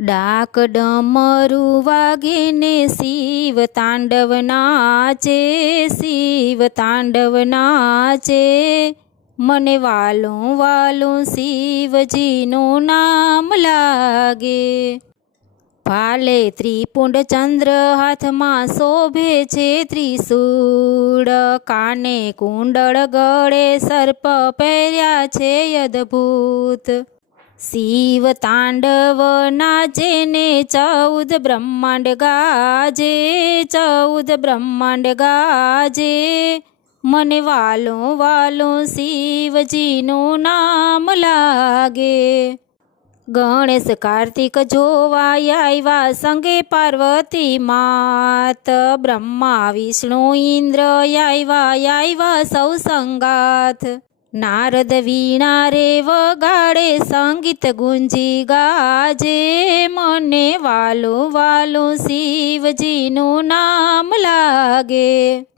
ડાક ડમરું વાગે ને શિવ તાંડવ નાચે, શિવ તાંડવ નાચે. મને વાલું વાલું શિવજીનું નામ લાગે. ભાલે ત્રિપુંડ ચંદ્ર હાથમાં શોભે છે ત્રિશૂળ, કાને કુંડળ ગળે સર્પ પહેર્યા છે અદ્ભુત. શિવ તાંડવ નાચે ને 14 બ્રહ્માંડ ગાજે, 14 બ્રહ્માંડ ગાજે. મને વાલું વાલું શિવજીનું નામ લાગે. ગણેશ કાર્તિક જોવા આવ્યા સંગે પાર્વતી માત, બ્રહ્મા વિષ્ણુ ઇન્દ્ર આવ્યા સૌ સંગાથ. નારદ વીણા રે વગાડે સંગીત ગુંજી ગાજે, મને વાલું વાલું શિવજીનું નામ લાગે.